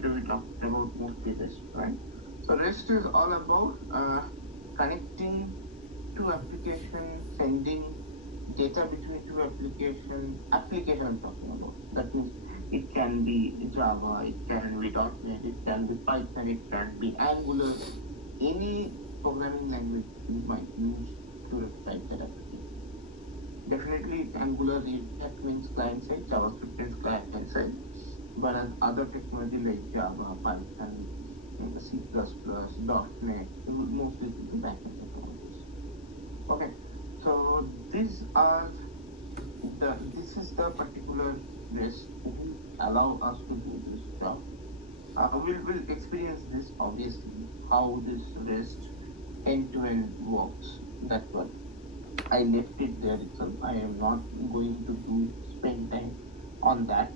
today we talked about mostly REST, right? So REST is all about connecting two applications, sending data between two applications I'm talking about. That means it can be Java, it can be .NET, it can be Python, it can be Angular, any programming language you might use to write that application. Definitely Angular React means client side, JavaScript means client side, but as other technology like Java, Python, C++, .NET, mostly to the backend technologies. Okay, so this is the particular REST that will allow us to do this job. We'll experience this obviously, how this REST end-to-end works. That's what I left it there itself. I am not going to spend time on that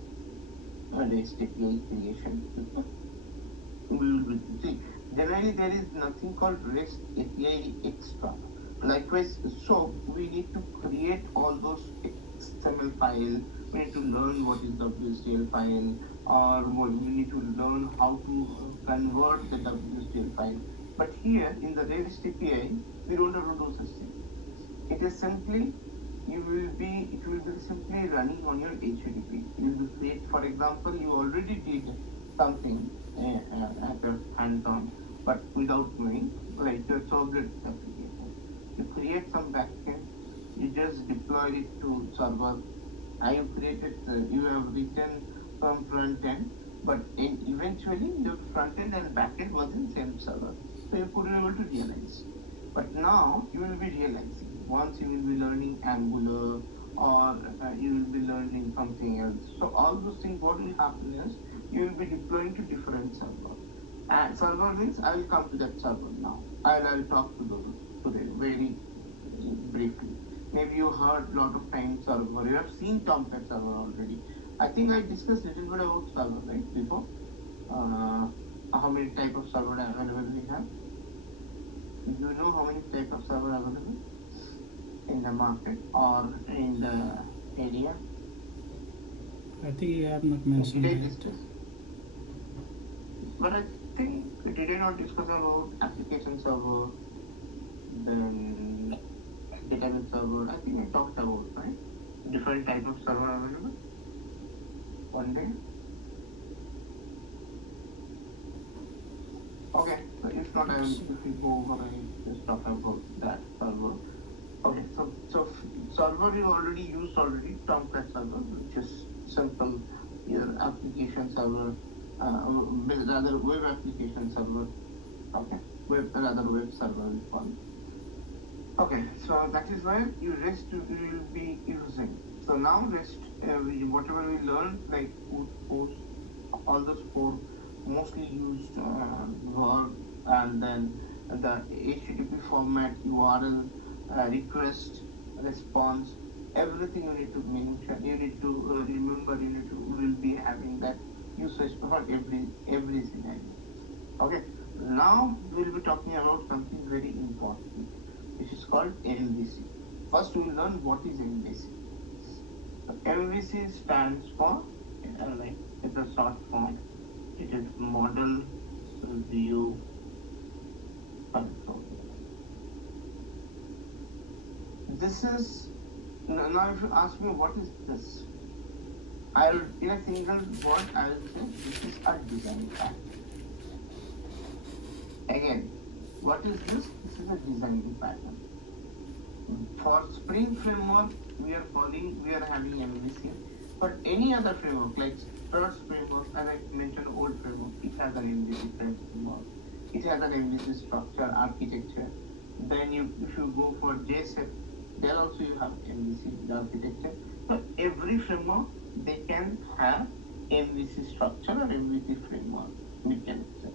REST API creation. See, generally there is nothing called REST API extra. Likewise, so we need to create all those XML file. We need to learn what is WSDL file, or we need to learn how to convert the WSDL file. But here in the REST API, we don't have to do such thing. It is simply it will be simply running on your HTTP. You will create, for example, you already did something at a hands-on, but without knowing, like your servlet application. You create some backend, you just deploy it to server. You created, you have written from front end, but eventually your front end and back end was in same server, so you couldn't be able to realize. But now you will be realizing. Once you will be learning Angular, or you will be learning something else. So all those things, what will happen is you will be deploying to different servers. And server means I will come to that server now. I will talk to those today very briefly. Maybe you heard a lot of times server. You have seen Tomcat server already. I think I discussed a little bit about server, right, before. How many type of server available we have? Do you know how many type of server available in the market or in the area? I think you have not mentioned that. But I think did I not discuss about application server, then database server? I think I talked about, right? Different type of server available one day. Okay, so if not, I will quickly go over and just talk about that server. Okay, so server you already used Tomcat server, which is simple, your application server, rather web application server. Okay, web server we call it. Okay, so that is where you REST you will be using. So now REST, whatever we learned, like post, all those four mostly used verb, and then the HTTP format, URL, request, response, everything you need to mention. You need to remember. Will be having that usage for every scenario. Okay. Now we will be talking about something very important, which is called MVC. First, we will learn what is MVC. So MVC stands for, like it's a short form. It is model view control. This is, now if you ask me what is this, I will, in a single word, I will say this is a design pattern. Again, what is this? This is a design pattern. For Spring framework, we are having MVC. But any other framework, like Start framework, as I mentioned, old framework, it has an MVC framework. It has an MVC structure, architecture. Then if you go for JSF, there also you have MVC architecture. So every framework, they can have MVC structure or MVC framework, we can say.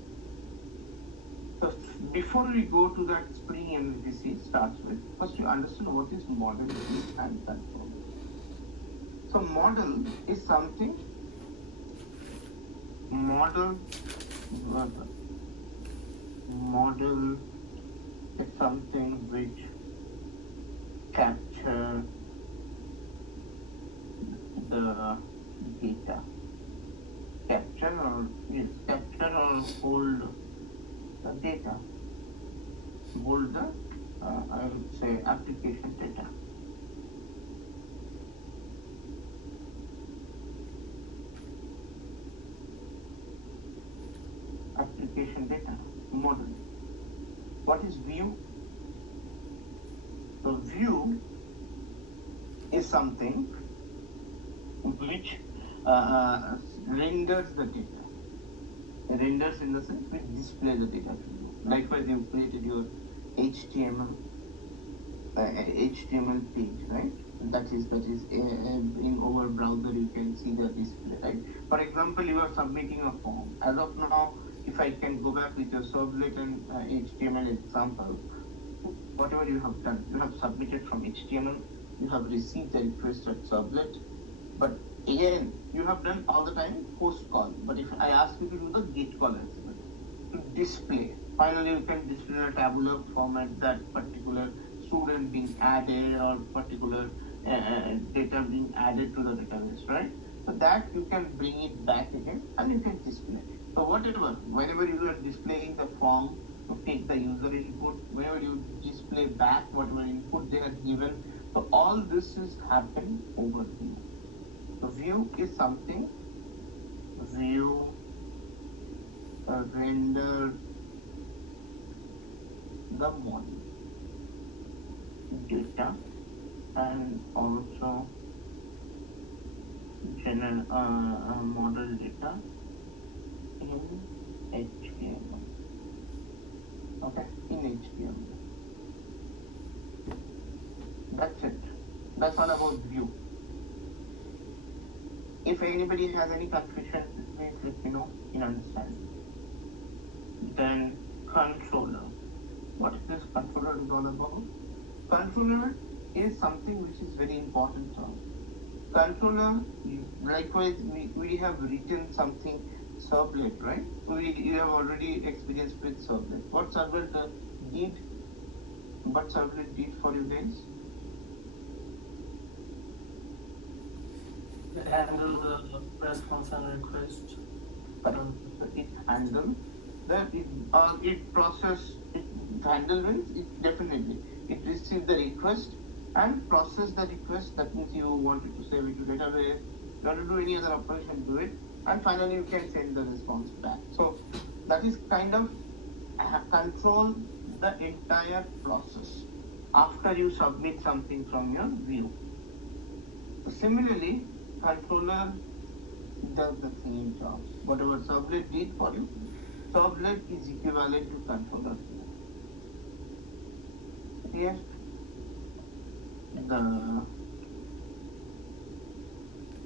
So before we go to that Spring MVC starts with, first you understand what is model view and control. So model is something, model is something which capture the data. Capture hold the data, hold the I would say application data. Application data model. What is view? So view is something which renders the data. Renders in the sense which display the data to you. Likewise, you created your HTML page, right? That is in our browser you can see the display, right? For example, you are submitting a form. As of now, if I can go back with your servlet and HTML example, whatever you have done, you have submitted from HTML, you have received the request at servlet, but again, you have done all the time post call. But if I ask you to do the get call as well, to display, finally you can display a tabular format that particular student being added or particular data being added to the database, right? So that you can bring it back again and you can display. So whenever you are displaying the form, you take the user input, whenever you display back whatever input they have given, so all this is happening over here. So view is something, view render the model data and also general model data in HTML. Okay, in HTML. That's it. That's all about view. If anybody has any confusion, please let me know in understanding. Then controller. What is this controller is all about? Controller is something which is very important to us. Controller, likewise, we have written something servlet, right? You have already experienced with servlet. What servlet did? What servlet did for you guys? Handle the response and request. It handle that it process it handle means it definitely it receive the request and process the request. That means you wanted to save it to database, you want to do any other operation, do it, and finally you can send the response back. So that is kind of control the entire process after you submit something from your view. Similarly, controller does the same job. Whatever servlet did for you, servlet is equivalent to controller. Here, the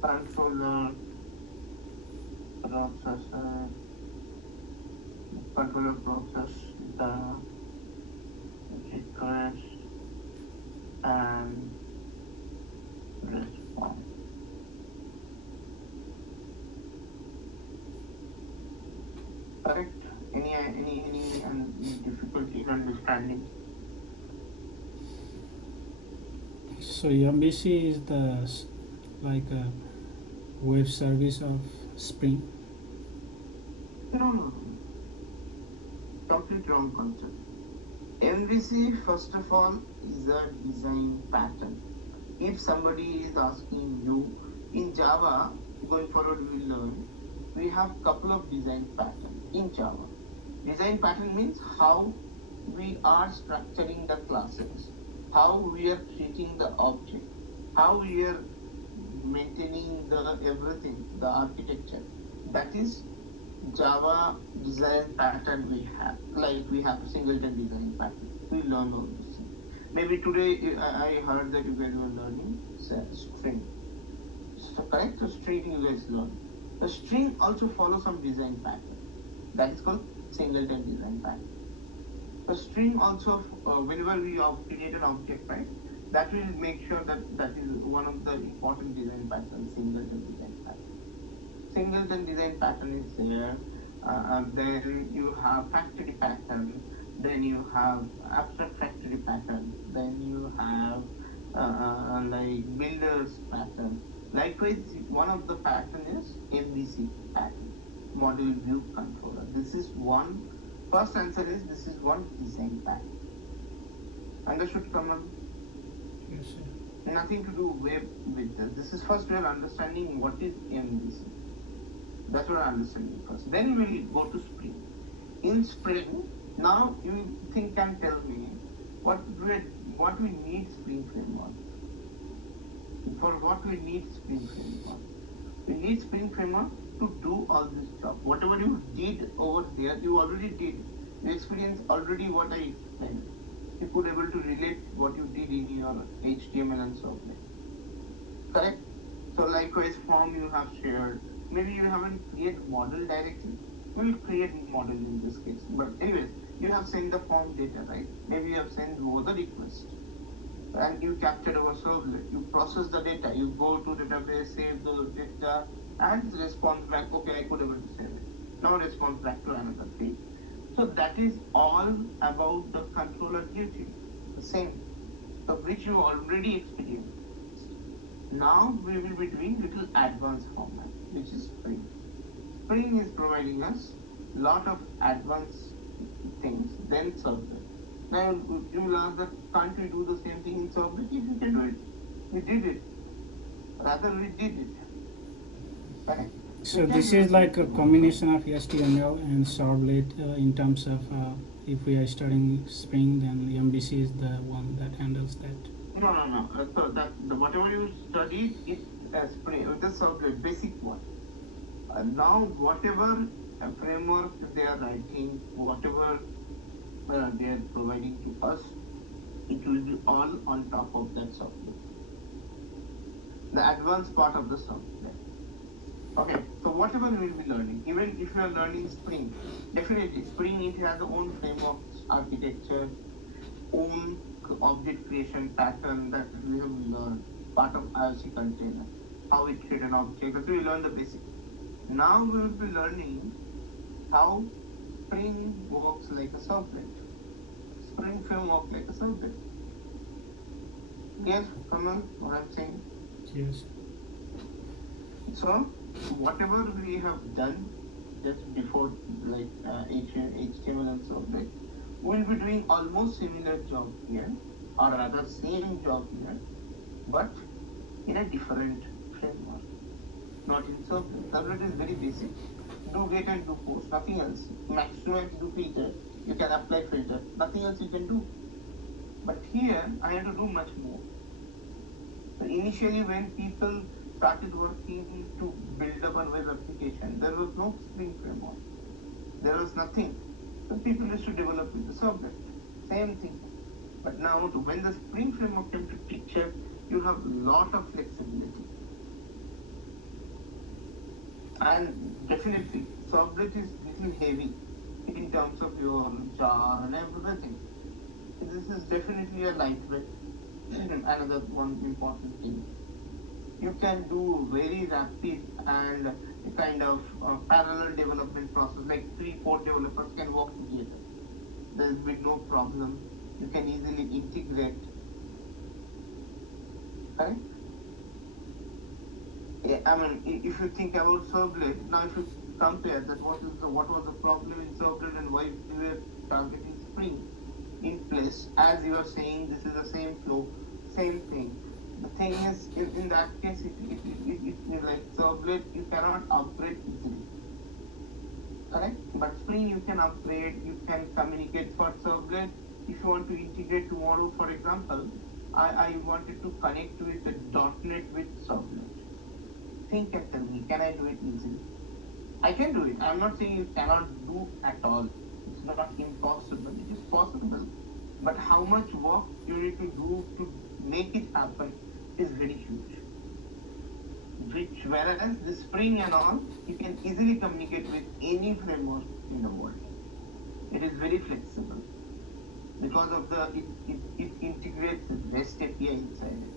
controller process the request and response. Correct? Any difficulty in understanding? So MVC is like a web service of Spring. No. Complete wrong concept. MVC, first of all, is a design pattern. If somebody is asking you in Java, going forward we will learn, we have couple of design patterns in Java. Design pattern means how we are structuring the classes, how we are treating the object, how we are maintaining the everything, the architecture. That is Java design pattern we have. Like we have singleton design pattern. We learn all this. Maybe today I heard that you guys were learning string. So correct? So string you guys learn. The string also follows some design pattern. That is called singleton design pattern. The string also, whenever we create an object, right? That will make sure that is one of the important design patterns, singleton design pattern. Singleton design pattern is there. Then you have factory pattern. Then you have abstract factory pattern. Then you have like builders pattern. Likewise, one of the pattern is MVC pattern. model view controller. This is one. First answer is this is one design pattern. Understood, Kamal? Yes, sir. Nothing to do with this. This is first we are understanding what is MVC. That's what I'm understanding first. Then we will go to Spring. In Spring, now you think and tell me what we need Spring framework. For what we need Spring framework? We need Spring framework to do all this job. Whatever you did over there, you already did. You experienced already what I explained. You could able to relate what you did in your HTML and so on. Correct? So likewise form you have shared. Maybe you haven't created model directly. We will create model in this case. But anyways, you have sent the form data, right? Maybe you have sent over the request. And you captured our servlet. You process the data. You go to database, save the data, and response back. Okay, I could able to save it. Now response back to another page. So that is all about the controller duty. The same. So which you already experienced. Now we will be doing little advanced format, which is Spring. Spring is providing us lot of advanced things than Servlet. Now you will ask that can't we do the same thing in Servlet? If you can do it, we did it. Rather we did it. Correct? So this is like a combination of HTML and Servlet in terms of if we are studying Spring, then MVC is the one that handles that. No. So that whatever you studied is Spring, the Servlet, basic one. Now whatever framework they are writing, whatever they are providing to us, it will be all on top of that software. The advanced part of the software. Okay, so whatever we will be learning, even if you are learning Spring, definitely Spring it has its own framework architecture, own object creation pattern that we have learned, part of IOC container, how it create an object. So we learn the basic. Now we will be learning how Spring works like a servlet. Spring framework like a servlet. Yes, Kamal, what I'm saying? Yes. So whatever we have done just before, like HTML and servlet, we'll be doing almost similar job here, or rather same job here, but in a different framework. Not in servlet. Servlet is very basic. Do get and do post, nothing else. Maximum do filter. You can apply filter. Nothing else you can do. But here I have to do much more. So initially when people started working to build up a web application, there was no Spring framework. There was nothing. So people used to develop with the servlet. Same thing. But now when the Spring framework came to picture, you have lot of flexibility. And definitely, servlet is little heavy in terms of your jar and everything. This is definitely a lightweight. Another one important thing. You can do very rapid and kind of parallel development process, like 3-4 developers can work together. There will be no problem. You can easily integrate. Correct? Yeah, I mean, if you think about servlet, now if you compare that what was the problem in servlet and why we were targeting Spring in place, as you are saying, this is the same flow, same thing. The thing is, in that case, it like servlet, you cannot upgrade easily. Correct? But Spring you can upgrade, you can communicate. For servlet. If you want to integrate tomorrow, for example, I wanted to connect with the .NET with servlet. Think and tell me, can I do it easily? I can do it. I'm not saying you cannot do at all. It's not impossible. It is possible. But how much work you need to do to make it happen is very huge. Whereas the Spring and all, you can easily communicate with any framework in the world. It is very flexible because of it integrates the REST API inside it.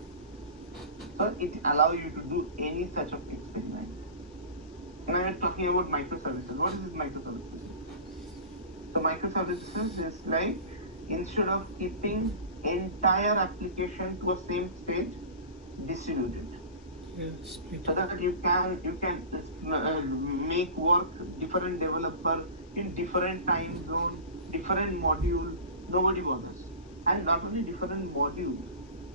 So it allows you to do any such of experiment. And I was talking about microservices. What is this microservices? So microservices is like, instead of keeping entire application to a same state, distributed. split so it. that you can make work different developer in different time zone, different module. Nobody bothers. And not only different modules,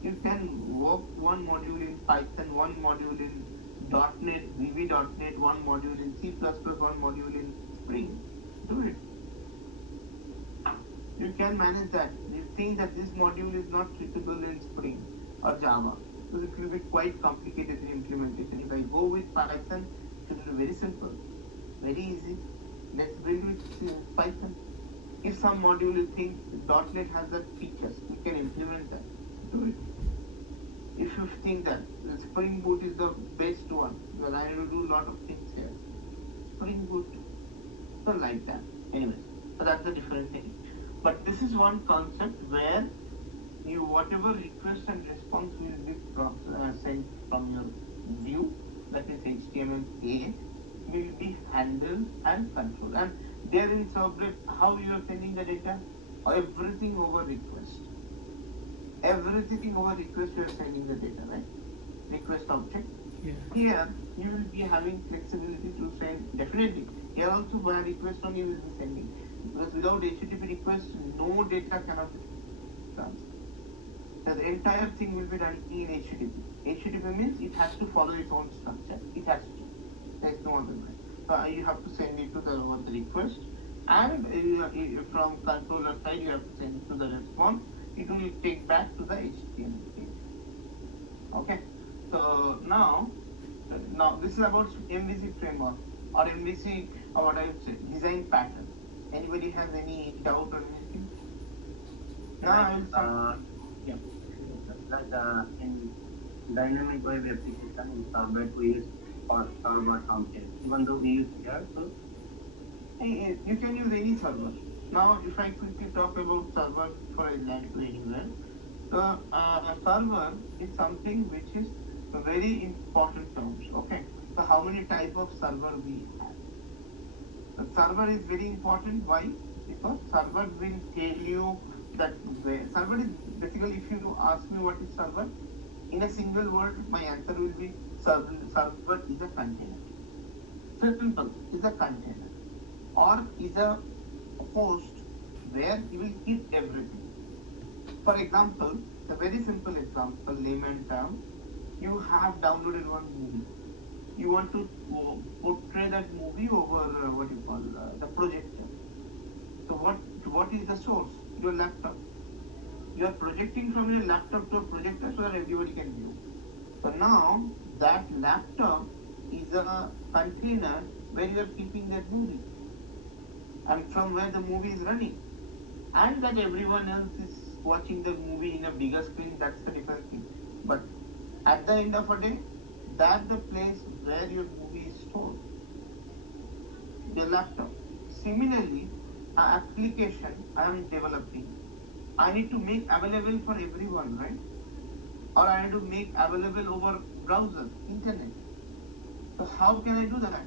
you can work one module in Python, one module in .NET, VB.NET, one module in C++, one module in Spring. Do it. You can manage that. You think that this module is not suitable in Spring or Java because it will be quite complicated in implementation. If I go with Python, it will be very simple, very easy. Let's build with Python. If some module you think .NET has that features, we can implement that. Do it. If you think that Spring Boot is the best one, because I will do a lot of things here. Spring Boot, so like that. Anyways, so that's a different thing. But this is one concept where you whatever request and response will be sent from your view, that is HTML will be handled and controlled. And there in servlet, how you are sending the data? Everything over request. Everything over request you are sending the data, right? Request object. Yeah. Here you will be having flexibility to send definitely. Here also by request only you will be sending. Because without HTTP request, no data cannot be transferred. The entire thing will be done in HTTP. HTTP means it has to follow its own structure. It has to. There is no other way. So you have to send it to the request, and from controller side you have to send it to the response. It will take back to the HTML page. Okay. So now this is about MVC framework or MVC or what I would say design pattern. Anybody has any doubt or anything? Now I will start. Yeah. Like in dynamic web application in Servlet we use for server something. Even though we use here, so You can use any server. Now, if I quickly talk about server before I land to anywhere, the server is something which is a very important terms. Okay, so how many type of server we have? The server is very important. Why? Because server will tell you that server is basically. If you ask me what is server, in a single word, my answer will be server is a container. Simple, is a container or is a host where you will keep everything. For example, a very simple example, layman term, you have downloaded one movie. You want to portray that movie over what you call the projector. So what is the source? Your laptop. You are projecting from your laptop to a projector so that everybody can view. So now that laptop is a container where you are keeping that movie and from where the movie is running. And that everyone else is watching the movie in a bigger screen, that's a different thing. But at the end of a day, that's the place where your movie is stored, your laptop. Similarly, an application I am developing, I need to make available for everyone, right? Or I need to make available over browser, internet. So how can I do that?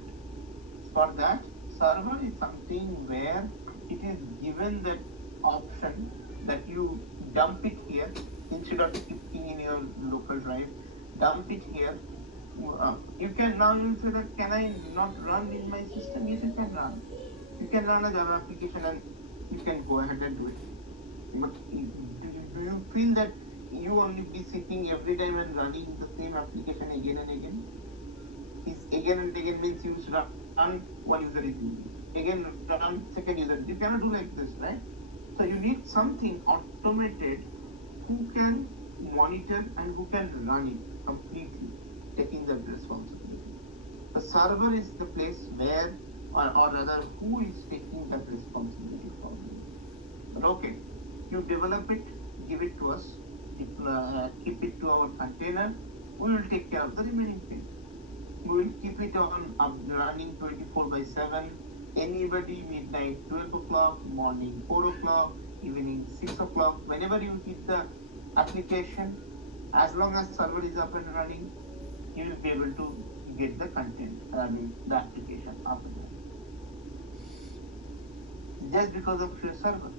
For that, server is something where it is given that option that you dump it here instead of keeping in your local drive. Dump it here. You can now you say that can I not run in my system? Yes, you can run. You can run a Java application and you can go ahead and do it. But do you feel that you only be sitting every time and running the same application again and again? Is again and again means you run one user is using. Again run second user. You cannot do like this, right? So you need something automated who can monitor and who can run it completely, taking that responsibility. The server is the place where, or rather, who is taking that responsibility for you. But okay, you develop it, give it to us, keep it to our container, we will take care of the remaining things. We will keep it on running 24/7. Anybody, midnight 12 o'clock, morning 4 o'clock, evening 6 o'clock, whenever you hit the application, as long as server is up and running, you will be able to get the content running the application up and running. Just because of your server.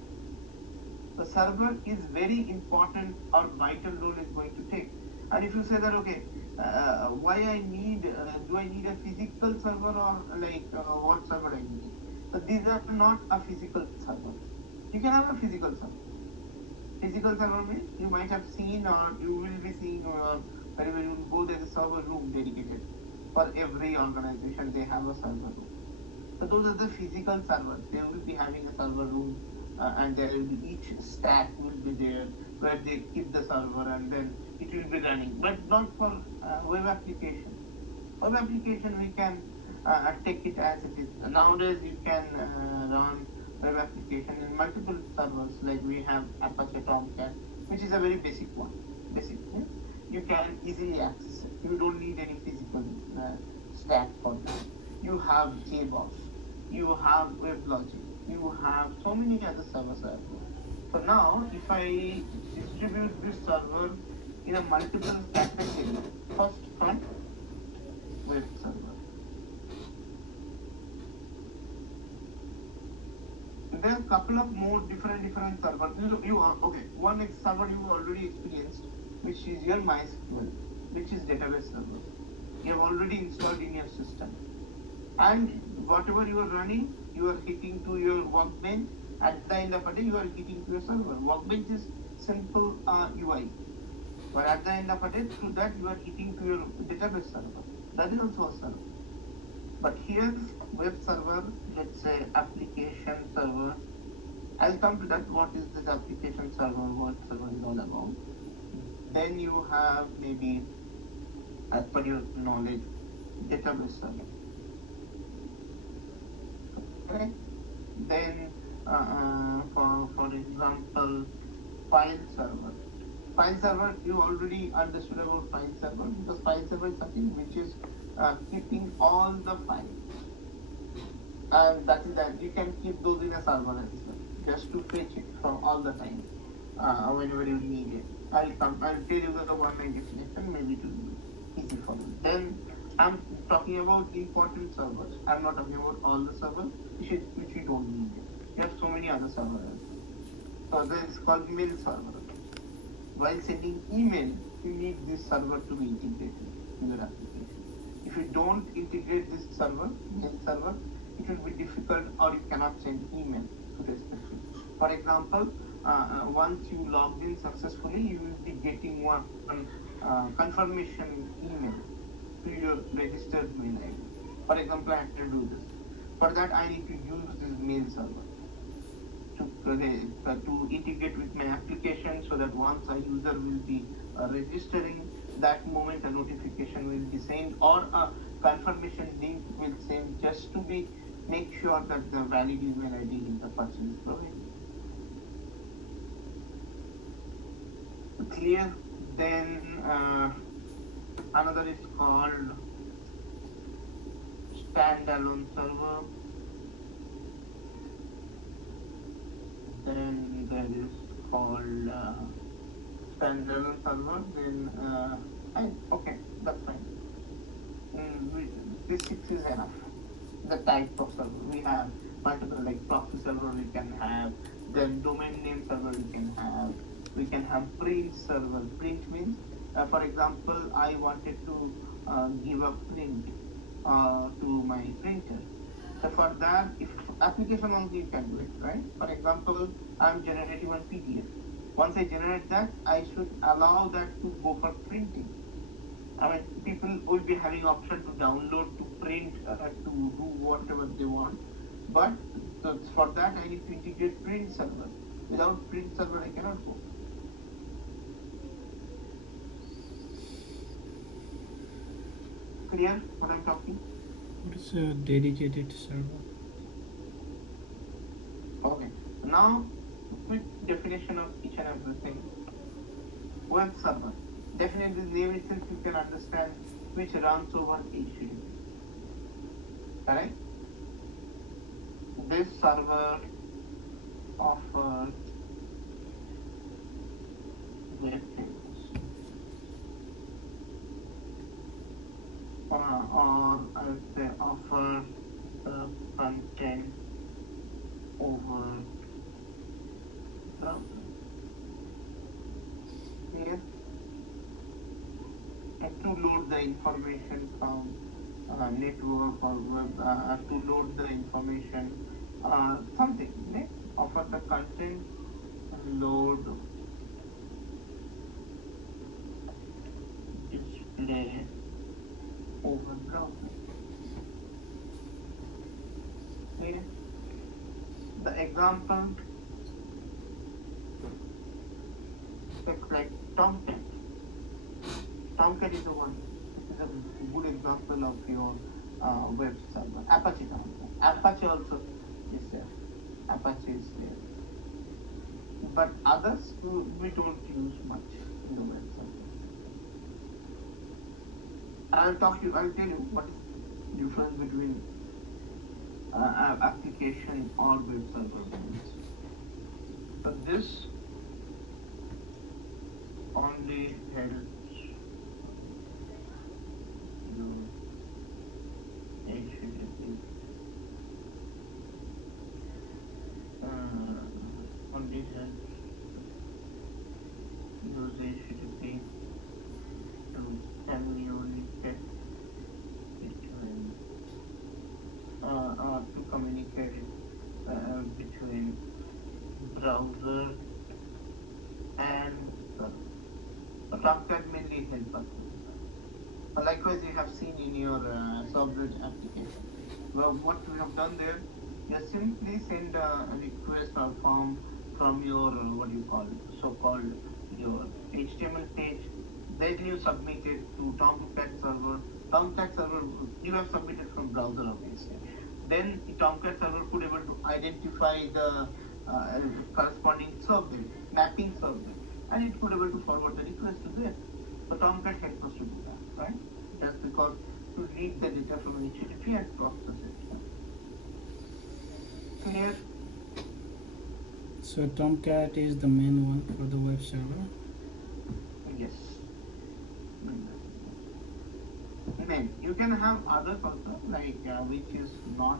The server is very important or vital role is going to take. And if you say that okay, why I need, do I need a physical server or like what server I need? So these are not a physical server. You can have a physical server. Physical server means you might have seen or you will be seeing wherever you go, there is a server room dedicated. For every organization, they have a server room. So those are the physical servers. They will be having a server room, and there will be each stack will be there where they keep the server and then it will be running. But not for web application. Web application we can take it as it is. Nowadays you can run web application in multiple servers. Like we have Apache Tomcat, which is a very basic one. Basic. You can easily access it. You don't need any physical stack for that. You have JBoss, you have WebLogic, you have so many other servers as well. So now, if I distribute this server in a multiple category, first one, web server. There are a couple of more different servers. You are okay. One server you already experienced, which is your MySQL, which is database server. You have already installed in your system, and whatever you are running, you are hitting to your workbench. At the end of the day, you are hitting to your server. Workbench is simple UI, but at the end of the day, through that you are hitting to your database server. That is also a server. But here, web server, let's say application server. I'll come to that. What is this application server? What server is all about? Then you have maybe, as per your knowledge, database server. Okay. Then, for example, file server. File server, you already understood about file server, because file server is something which is keeping all the files, and that is that you can keep those in a server as well, just to fetch it from all the time whenever you need it. I'll tell you the one line definition, maybe it will be easy for you. Then I'm talking about important servers. I'm not talking about all the servers which you don't need it. You have so many other servers. So this is called mail server. While sending email, you need this server to be integrated to your application. If you don't integrate this server, mail server, it will be difficult or you cannot send email to this person. For example, once you logged in successfully, you will be getting one confirmation email to your registered mail ID. For example, I have to do this. For that, I need to use this mail server to integrate with my application, so that once a user will be registering, that moment a notification will be sent or a confirmation link will send, just to be make sure that the valid email ID is the person is provided. Clear? Then another is called standalone server. Then there is called standalone server. Then okay, that's fine. This 6 is enough. The type of server we have multiple, like proxy server we can have, then domain name server we can have. We can have print server. Print means, for example, I wanted to give a print to my printer. So for that, if application only you can do it, right? For example, I'm generating one PDF. Once I generate that, I should allow that to go for printing. I mean, people will be having option to download, to print, to do whatever they want. But for that, I need to integrate print server. Without print server, I cannot go. Clear what I'm talking? What is a dedicated server? Okay. Now, quick definition of each and everything. Web server. Definitely, the name itself you can understand, which runs over HTTP. Correct? This server offers web pages, or I would say offers the content over browser. Here, and to load information from network or web, to load the information, something, right? Offer the content, load, display over browser. Okay. The example looks like Tomcat. Tomcat is the one. This is a good example of your web server. Apache Tomcat. Apache also is there. Apache is there. But others we don't use much in the web server. I'll tell you what is the difference between application or web server ones. So this only helps you HTTP. Only helps use HTTP to communicate between to communicate between browser and server. So Tomcat mainly help us. Likewise, you have seen in your servlet application. Well, what we have done there, you simply send a request or form from your what do you call it, so-called your HTML page. Then you submit it to Tomcat server. Tomcat server you have submitted from browser obviously. Then Tomcat server could able to identify the corresponding servlet, mapping servlet, and it could able to forward the request to there. So Tomcat helps us to do that, right? Just because to read the data from HTTP and process it. Clear? So Tomcat is the main one for the web server. Yes. Then you can have others also, like which is not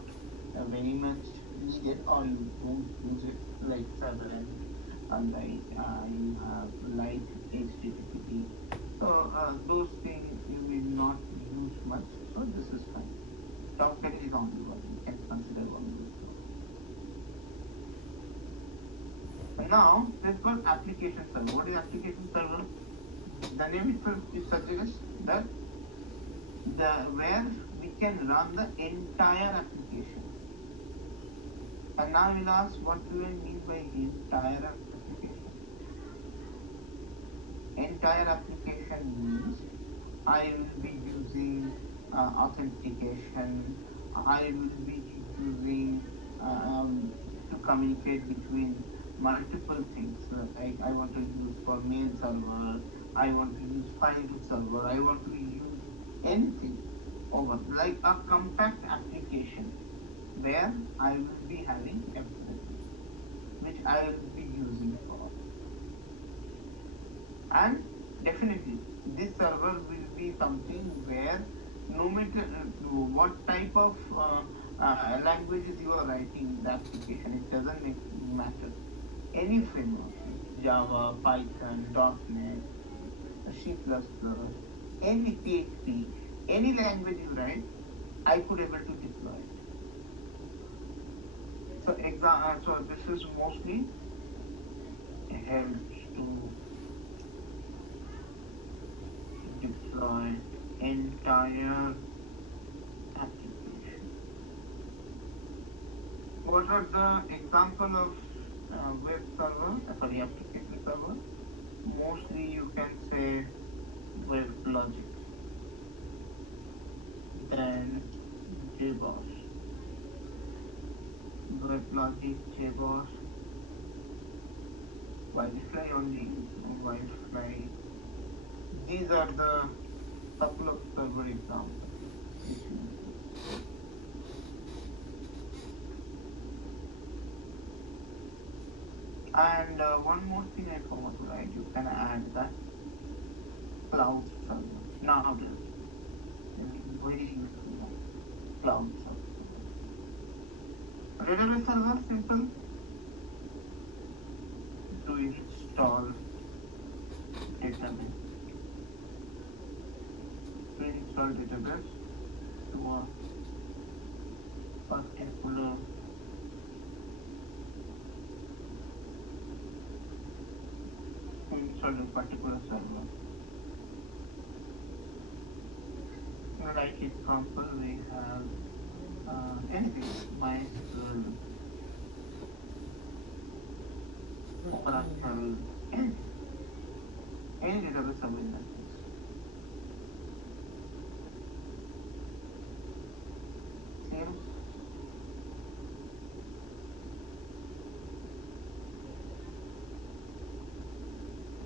very much needed or you don't use it, like serverless, and like you have light HTTP. So those things you will not use much. So this is fine. Tomcat is only one. You can consider one of these. Now let's go application server. What is application server? The name itself is suggests that where we can run the entire application. And now we'll ask, what do I mean by entire application? Entire application means I will be using authentication. I will be using to communicate between multiple things. Like I want to use for mail server, I want to use file server, I want to use anything over, like a compact application where I will be having everything which I will be using for. And definitely this server will be something where no matter what type of languages you are writing the application, it doesn't matter. Any framework, Java, Python, .NET, C++, any PHP, any language you write, I could able to deploy it. So this is mostly helps to deploy entire application. What are the example of web server? Sorry, application server. Mostly you can say WebLogic, then JBoss, WebLogic, JBoss, Wildfly only, Wildfly. These are the couple of server examples. And one more thing I forgot to write, you can add that cloud server. Now very useful cloud server. Database server, simple. To install database. To install database to a particular to install a particular server. like example we have anything MySQL, Oracle, Any database server in that case. Clear?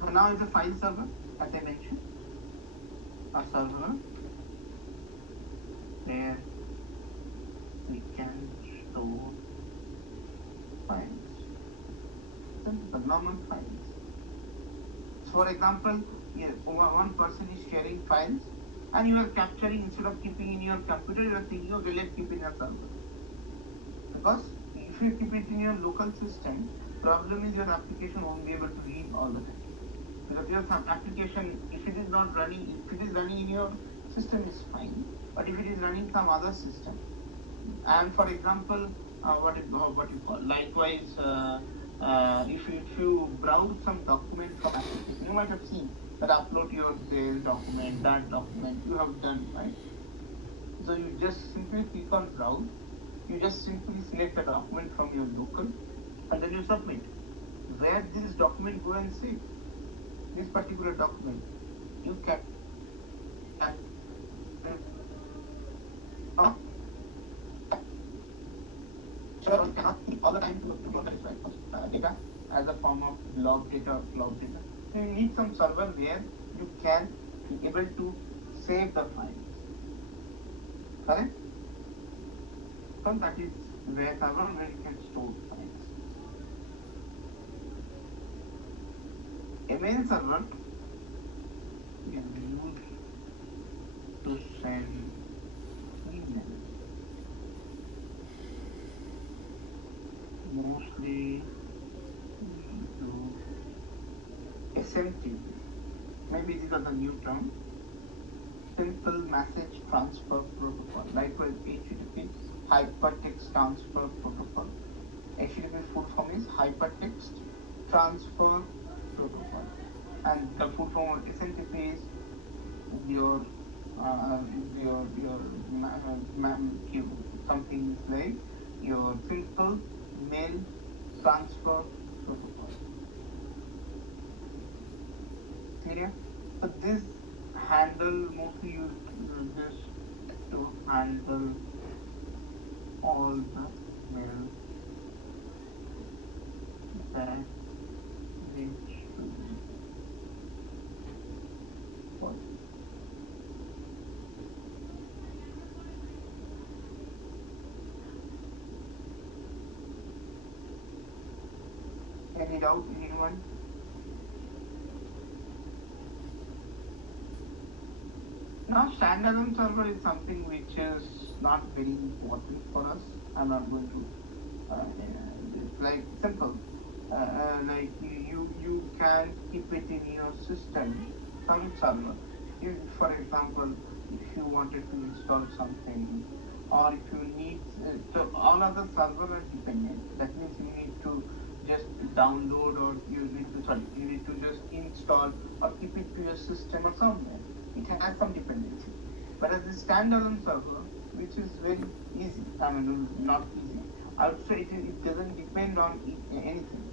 So now it's a file server, as I mentioned. A server where we can store files. Simple, normal files. So for example, one person is sharing files and you are capturing instead of keeping in your computer, you are thinking, okay, let's keep in a server. Because if you keep it in your local system, problem is your application won't be able to read all the time. Because your application, if it is not running, if it is running in your system is fine, but if it is running some other system, and for example, what you call, likewise, if you browse some document from application, you might have seen that upload your sales document, that document you have done, right? So you just simply click on browse, you just simply select the document from your local, and then you submit. Where this document go and save? This particular document, you can all the time to upload that data as a form of log data or cloud data. So you need some server where you can be able to save the files. Correct? So that is where server where you can store files. A mail server is used to send email. Mostly to SMTP. Maybe these are the new term. Simple message transfer protocol. Likewise, HTTP hypertext transfer protocol. HTTP full form is hypertext transfer protocol, and the full form of SMTP is your something like your simple mail transfer protocol. Clear? So this handle mostly use this to handle all the mail that needs to be posted. Any doubt, anyone? Now, standalone server is something which is not very important for us. I'm not going to. It's like simple. Like you can keep it in your system, some server. If, for example, if you wanted to install something, or if you need, so all other servers are dependent. That means you need to just download, or you need to just install or keep it to your system or somewhere. It has some dependency. But as a standalone server, which is very easy, I mean, not easy, I would say it doesn't depend on anything.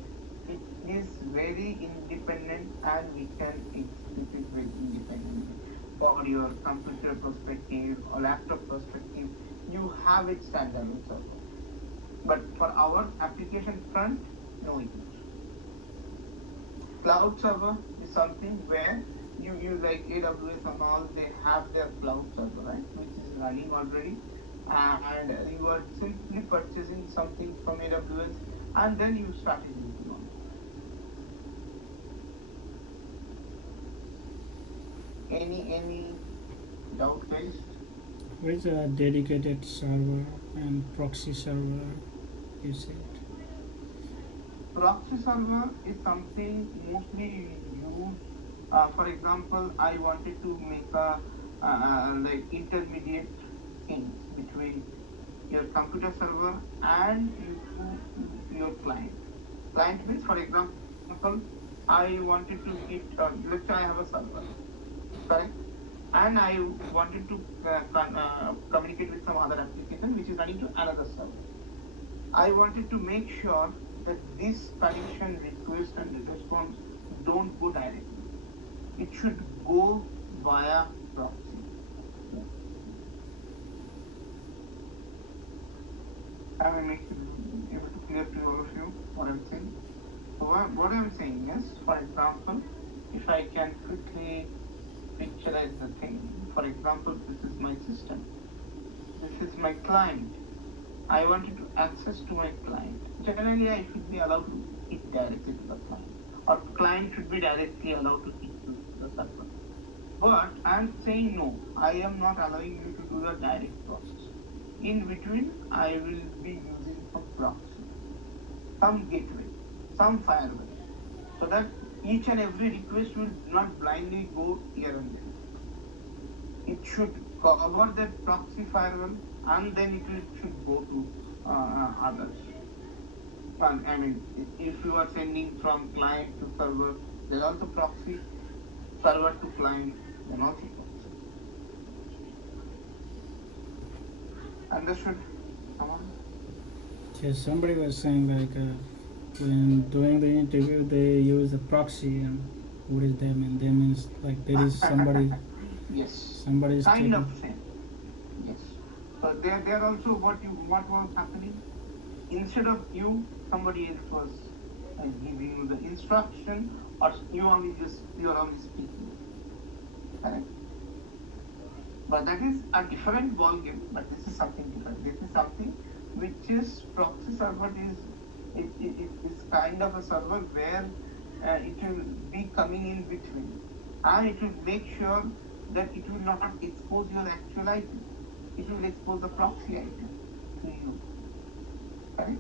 It is very independent, and we can execute it very independently. For your computer perspective or laptop perspective, you have it standalone server. But for our application front, no issues. Cloud server is something where you like AWS and all, they have their cloud server, right, which is running already, and you are simply purchasing something from AWS and then you started using on it. Any doubt based? What is a dedicated server and proxy server, you said? Proxy server is something mostly you use. For example, I wanted to make a like intermediate things between your computer server and your client. Client means, for example, I wanted to get, let's say I have a server, correct? And I wanted to communicate with some other application which is running to another server. I wanted to make sure that this connection request and response don't go directly. It should go via proxy. Am I making able to clear to all of you what I'm saying? So what I'm saying is, for example, if I can quickly picturize the thing. For example, this is my system. This is my client. I wanted to access to my client. Generally, I should be allowed to hit directly to the client, or client should be directly allowed to hit to the server. But I'm saying no, I am not allowing you to do the direct process. In between, I will be using some proxy, some gateway, some firewall, so that each and every request will not blindly go here and there. It should cover that proxy firewall, and then should go to others. I mean, if you are sending from client to server, there's also proxy, server to client, then also proxy. Understood? Come on. Yes, somebody was saying like when doing the interview they use a proxy, and what does that mean? That means like there is somebody, Yes. somebody is Kind taking. of same. Yes. So there also what was happening, instead of you, somebody else was giving you the instruction, or you are only speaking. Correct? But that is a different ball game. But this is something different. This is something which is proxy server it is kind of a server where it will be coming in between, and it will make sure that it will not expose your actual IP. It will expose the proxy IP to you. Correct?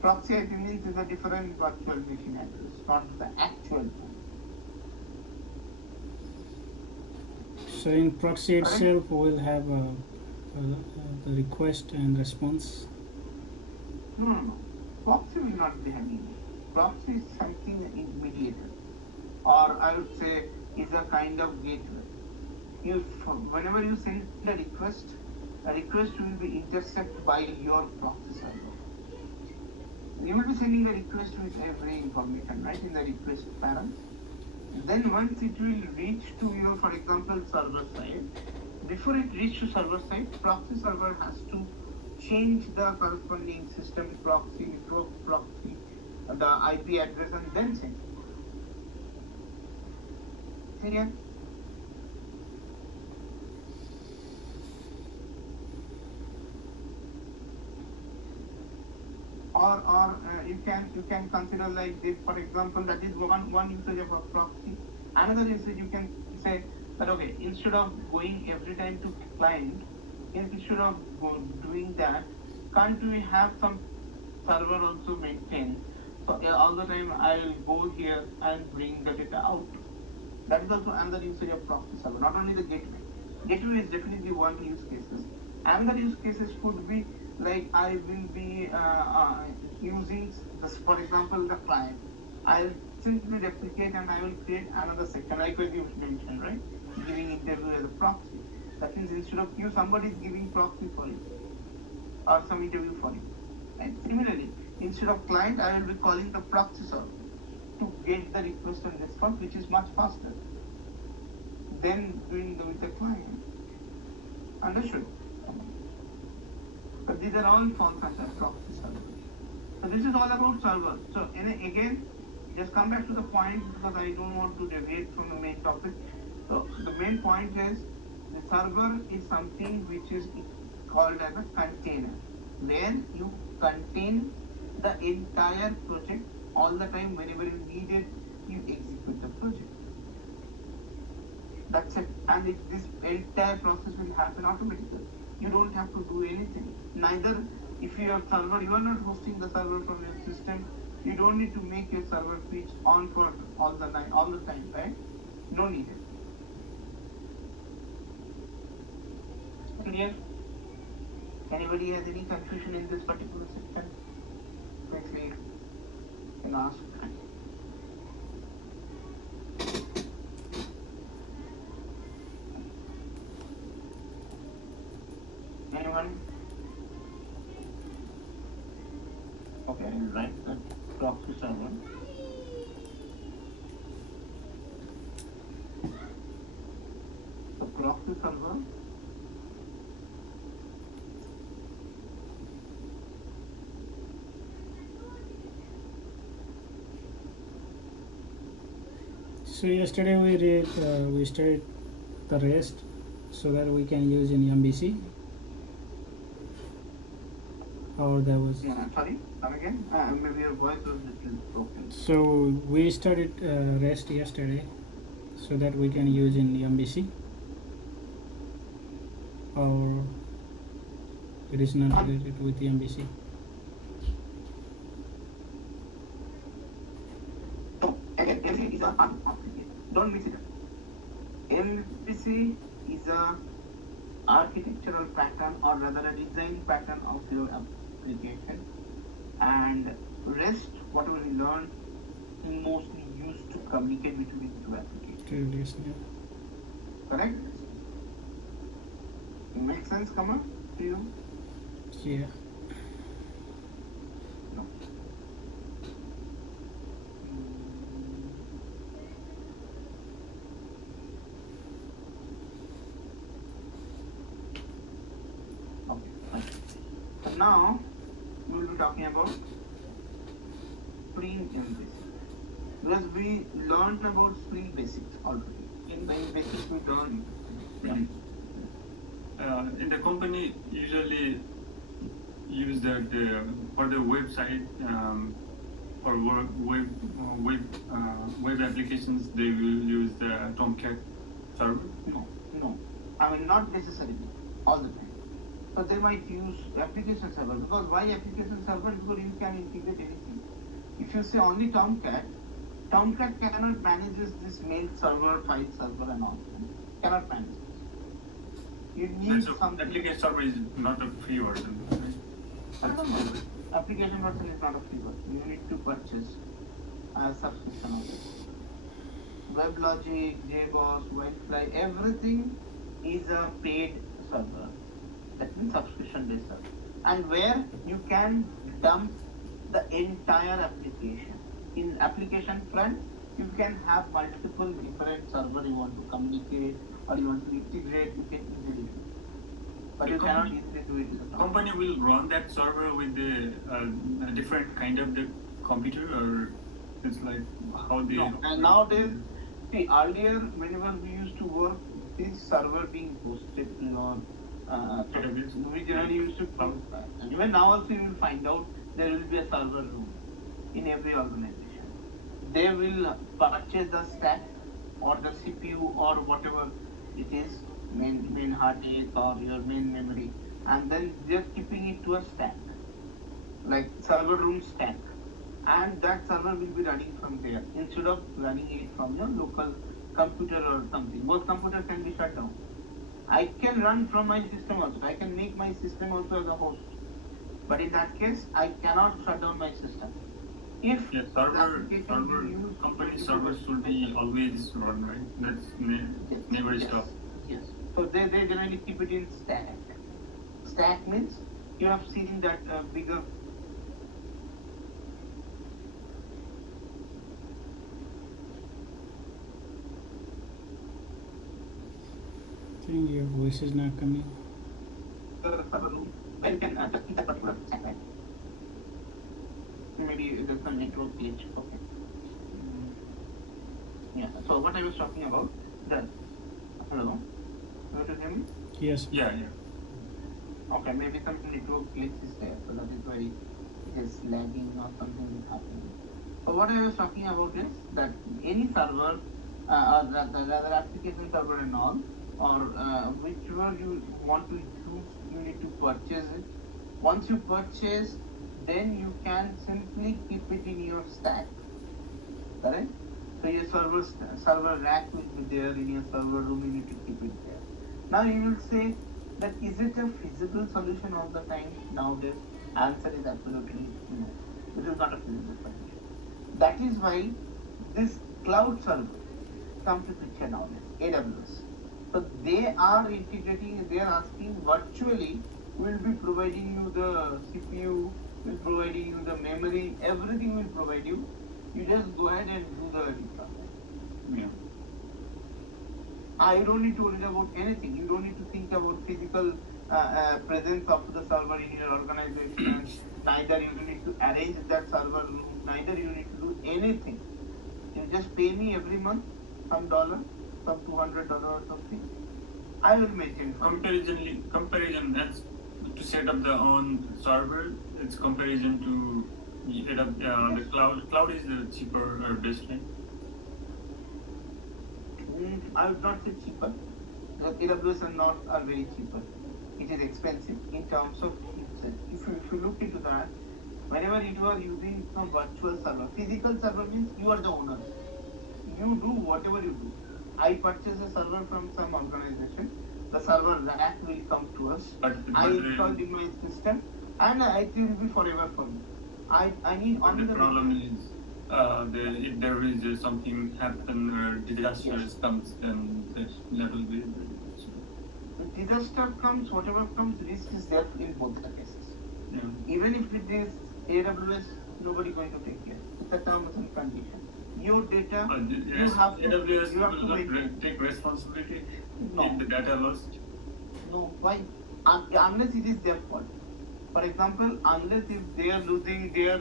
Proxy IP means is a different virtual machine address, not the actual one. So in proxy Correct? itself, we'll have the request and response. No. Proxy will not be having it. Proxy is something mediator, or I would say is a kind of gateway. Whenever you send a request will be intercepted by your proxy server. You will be sending a request with every information, right, in the request parent. Then once it will reach to your, for example, server side, before it reaches to server side, proxy server has to change the corresponding system proxy, network proxy, the IP address, and then send it. Clear? Or you can consider like this. For example, that is one usage of a proxy. Another usage you can say that okay, instead of going every time to client, instead of doing that, can't we have some server also maintained? So all the time I will go here and bring the data out. That is also another usage of proxy server. Not only the gateway. Gateway is definitely one use cases. Another use cases could be like I will be using this, for example, the client. I'll simply replicate and I will create another section, like what you mentioned, right? Giving interview as a proxy. That means instead of you, somebody is giving proxy for you or some interview for you. And similarly, instead of client, I will be calling the proxy server to get the request and response, which is much faster than doing with the client. Understood? But these are all falls under proxy server. So this is all about server. So again, just come back to the point because I don't want to deviate from the main topic. So the main point is the server is something which is called as a container, where you contain the entire project all the time. Whenever you need it, you execute the project. That's it. And this entire process will happen automatically. You don't have to do anything. Neither if you have server, you are not hosting the server from your system. You don't need to make your server switch on for all the time, right? No need it. Clear? Anybody has any confusion in this particular section? Quickly, you can ask. Anyone? Okay, I'll write the proxy server. The proxy server So yesterday we studied the REST so that we can use in MVC. Or there was. sorry, come again. Maybe your voice was a little broken. So we studied REST yesterday so that we can use in MVC. Or it is not related with the MVC. So again, MVC is a don't mix it up. MVC is a architectural pattern or rather a design pattern of your application, and REST, whatever we learned, is mostly used to communicate between two applications. Correct? Make sense, Kamal, to you? Yeah. No. Okay, fine. So now we will be talking about SpringMVC, because we learned about Spring Basics already. In Basics we learned. In the company usually use that for the website or web applications they will use the Tomcat server. No. I mean, not necessarily all the time. So they might use application server, because why application server? Because you can integrate anything. If you say only Tomcat cannot manage this mail server, file server, and all. Cannot manage this. You need something. Application server is not a free version, right? I don't know. Application version is not a free version. You need to purchase a subscription of it. WebLogic, JBoss, Whitefly, everything is a paid server. That means subscription-based server. And where you can dump the entire application. In application front, you can have multiple different servers you want to communicate or you want to integrate, you can easily do. But The you cannot company- easily do it with the Company will run that server with the a different kind of the computer, or it's like how they. No. And nowadays, see, earlier, whenever we used to work, this server being hosted in our Database. we generally used to and even now also you will find out there will be a server room in every organization. They will purchase the stack or the CPU or whatever it is, main hard disk or your main memory, and then they're keeping it to a stack, like server room stack, and that server will be running from there instead of running it from your local computer or something. Both computers can be shut down. I can run from my system also. I can make my system also as a host. But in that case, I cannot shut down my system. If Yeah, the server application will use company servers should be always run, right? That's never yes, stop. Yes. So they generally keep it in stack. Stack means you have seen that bigger. I think your voice is not coming. Server room where you can just keep that particular stack, right? Maybe there's some network glitch. Okay. Yeah. So what I was talking about, that hello, you to hear me? Yes. Yeah. Okay, maybe some network glitch is there, so that is why it is lagging or something is happening. So what I was talking about is that any server, or the application server and all, or whichever you want to use, you need to purchase it. Once you purchase, then you can simply keep it in your stack. Correct? So your server rack will be there in your server room, you need to keep it there. Now you will say, that is it a feasible solution all the time nowadays? Answer is absolutely no. It is not a feasible solution. That is why this cloud server comes to picture nowadays, AWS. So they are integrating, they are asking virtually, we'll be providing you the CPU, we'll providing you the memory, everything will provide you. You just go ahead and do the deployment. Yeah. You don't need to worry about anything. You don't need to think about physical presence of the server in your organization. Neither you need to arrange that server room. Neither you need to do anything. You just pay me every month some dollar, some $200 or something. I will maintain it. Comparison. That's to set up the own server. It's comparison to the cloud. Cloud is the cheaper or best, right? I would not say cheaper. AWS are very cheaper. It is expensive in terms of usage. If you look into that, whenever you are using some virtual server, physical server means you are the owner. You do whatever you do. I purchase a server from some organization. The server rack will come to us. I install in my system, and it will be forever for me. I need only the problem is if there is something happen or disaster comes, then that will be. Disaster comes, whatever comes, risk is there in both the cases. Yeah. Even if it is AWS, nobody going to take care. It's a terms and condition. Your data, you have to, AWS you have to will take responsibility no. if the data lost. No, why? Unless it is their fault. For example, unless if they are losing their,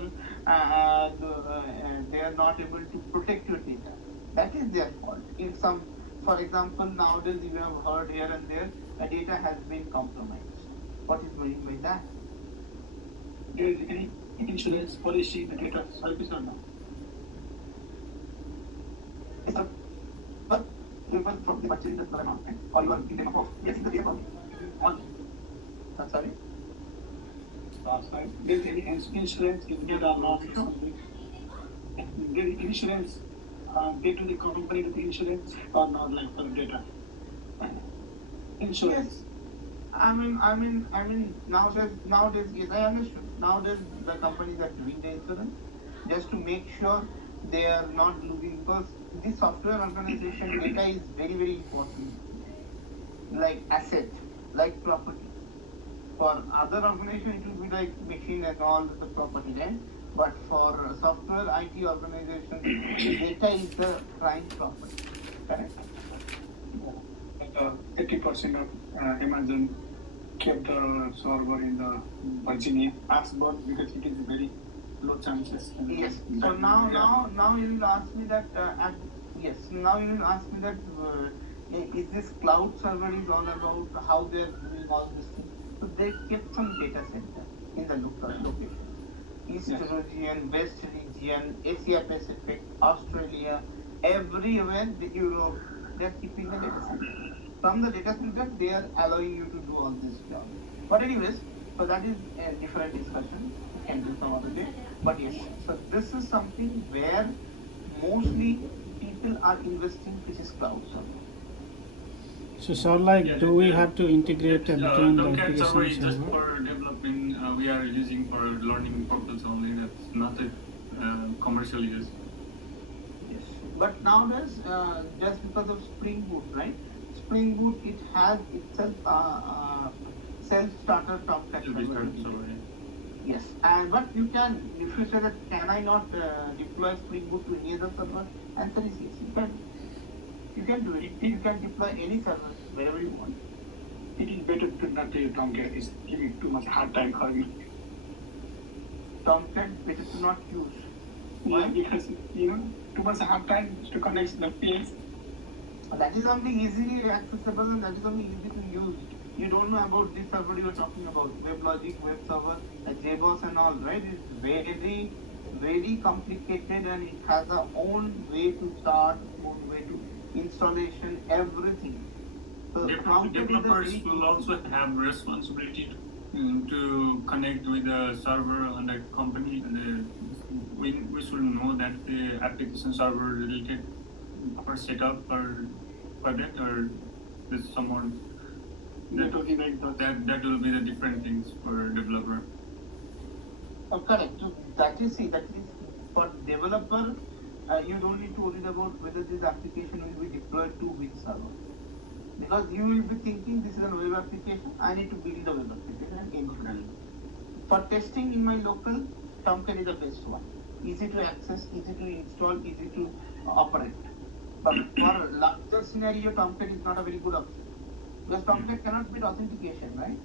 they are not able to protect your data, that is their fault. If some, for example, nowadays you have heard here and there, a data has been compromised. What is meant by that? There is any insurance policy in the data service or not? It's a, but people from the purchase the amount, or you are giving them off. Yes, the data only. Sorry? Sorry. There is any insurance in data or not? There is insurance pay to the company with the insurance or not, like for the data? Insurance. Yes. I mean, nowadays, yes, I understood. Nowadays, the companies are doing the insurance just to make sure they are not losing, because this software organization data is very, very important. Like asset, like property. For other organizations, it will be like machine and all the property, right? But for software IT organization, data is the prime property. Correct? 80% of Amazon kept the server in the Virginia Asborn because it is very low chances. Yes. So now you will ask me that. Yes. Now you will ask me that. Is this cloud server is all about how they are doing all this thing? So they kept some data center in the location. East region, West region, Asia Pacific, Australia, everywhere, Europe, they are keeping the data center. From the data center, they are allowing you to do all this job. But anyways, so that is a different discussion. We can do some other day. But yes, so this is something where mostly people are investing, which is cloud server. So, sir, like, do we have to integrate between the Tomcat server application is just server? for developing. We are using for learning purpose only. That's not a commercial use. Yes. But nowadays, just because of Spring Boot, right? Spring Boot, it has itself self-starter Tomcat server. Yes, and but you can, if you say that can I not deploy Spring Boot to any other server? Answer is yes, you can. You can do it. You can deploy any server wherever you want. It is better to not use Tomcat. It's giving too much hard time for me. Tomcat better to not use. Why? Because too much hard time to connect the pins. That is something easily accessible and that is something easy to use. You don't know about this server you are talking about, WebLogic, web server, JBoss and all, right? It's very, very complicated and it has a own way to start, own way to installation, everything. So developers will also have responsibility to connect with the server on the company. And we should know that the application server related or set up or for that, or there's someone networking like that. That will be the different things for developer. Correct. So that is for developer. You don't need to worry about whether this application will be deployed to which server, because you will be thinking this is a web application. I need to build a web application internally. For testing in my local, Tomcat is the best one. Easy to access, easy to install, easy to operate. But for a larger scenario, Tomcat is not a very good option, because Tomcat cannot build authentication, right?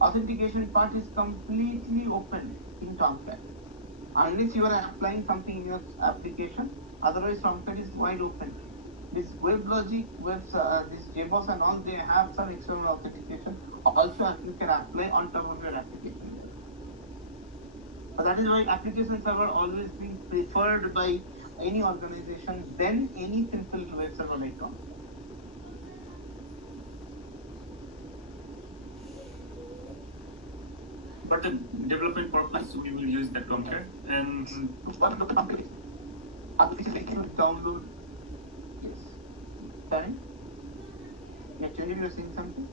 Authentication part is completely open in Tomcat. Unless you are applying something in your application, otherwise Tomcat is wide open. This WebLogic, this JBoss and all, they have some external authentication. Also, you can apply on top of your application. That is why application server always being preferred by any organization than any simple web server like Tomcat. For the development purpose, we will use that Tomcat, and One of the companies, artificial intelligence download. Yes. Sorry? Actually, you are saying something?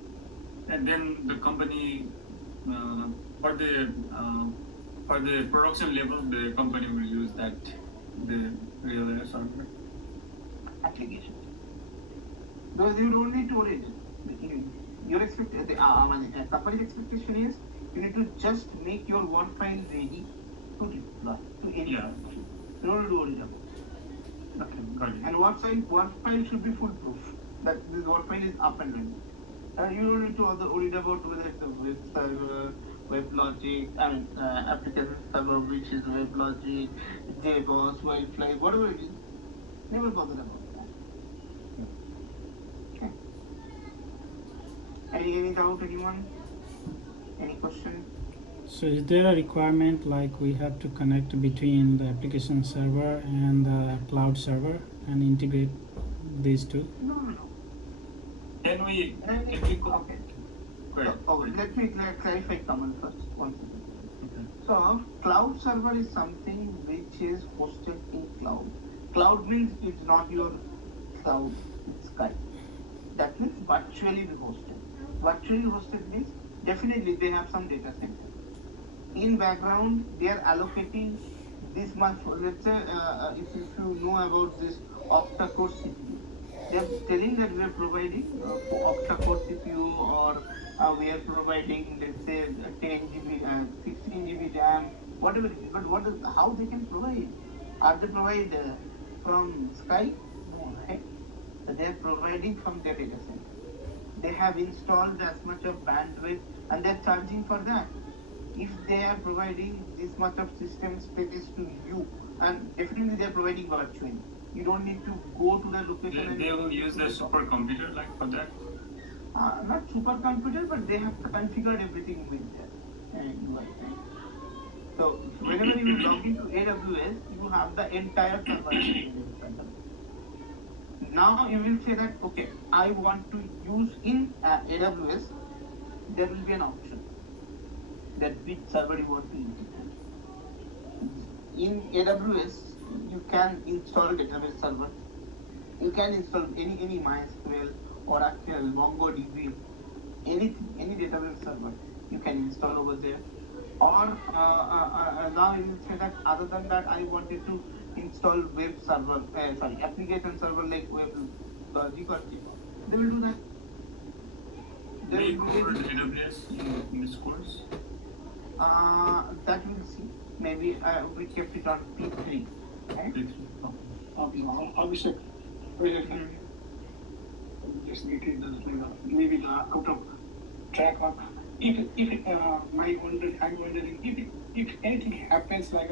and then the company for the production level, the company will use that the real server. Application. Because you don't need to worry. Your company's expectation is you need to just make your work file ready to deploy to any application. You don't need to worry about it. Okay, got it. And work file should be foolproof. That this work file is up and running. You don't need to worry about whether it's a web server, WebLogic, application server, which is WebLogic, JBoss, Wildfly, whatever it is. Never bother about that. Okay. Any doubt, anyone? Any question? So is there a requirement like we have to connect between the application server and the cloud server and integrate these two? No. Can we Okay. go ahead. Let me clarify Kamal first. One second. Okay. So, cloud server is something which is hosted in cloud. Cloud means it's not your cloud, it's Skype. That means virtually be hosted. Virtually hosted means definitely they have some data center. In background, they are allocating this much. Let's say if you know about this octa-core CPU, they are telling that we are providing octa-core CPU, or we are providing, let's say, 10 GB, 16 GB RAM, whatever it is. But how they can provide? Are they provide from Skype? No, right? So they are providing from their data center. They have installed as much of bandwidth and they are charging for that. If they are providing this much of system space to you, and definitely they are providing virtually. You don't need to go to the location. They will use the supercomputer like for that. Not supercomputer, but they have configured everything with that. So whenever you log into AWS, you have the entire server. Now you will say that, okay, I want to use in AWS, there will be an option that which server you want to integrate. In AWS, you can install database server. You can install any MySQL, Oracle, MongoDB, anything, any database server you can install over there. Or now you will say that other than that, I wanted to install web server, application server like WebLogic or JBoss. They will do that. We covered AWS in this course. That we'll see. Maybe we kept it on P3. Right? Abhishek, just maybe the out of track of if I'm wondering if anything happens like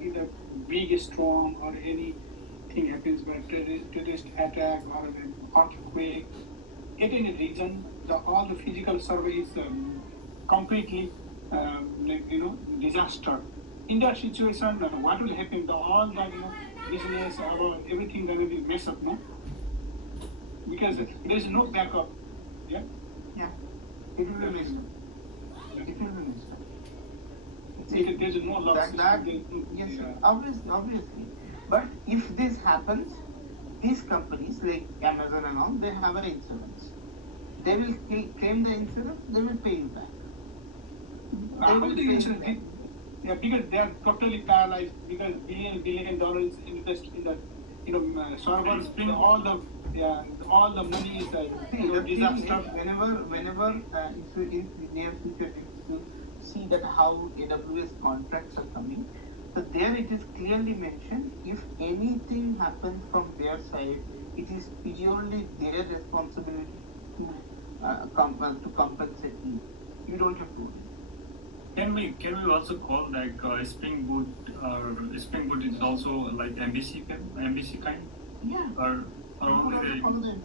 either big storm or anything happens by terrorist attack or an earthquake, at any region, all the physical server is completely disaster. In that situation, what will happen? All the business or everything that will be messed up, no? Because there is no backup. Yeah. Yeah. It will be missed. It will be missed. There is no loss. Yes, obviously. But if this happens, these companies like Amazon and all, they have an insurance. they will claim the insurance, they will pay you back. How the insurance? Yeah, because they are totally paralyzed because billion dollars invest in the servers. Spring All the money is See, the thing is, disaster. whenever in the near future, if you see that how AWS contracts are coming, so there it is clearly mentioned, if anything happens from their side, it is purely their responsibility to compensate you. You don't have to worry. Can we also call like Spring Boot Spring Boot is also like MVC kind Yeah. or only Follow them.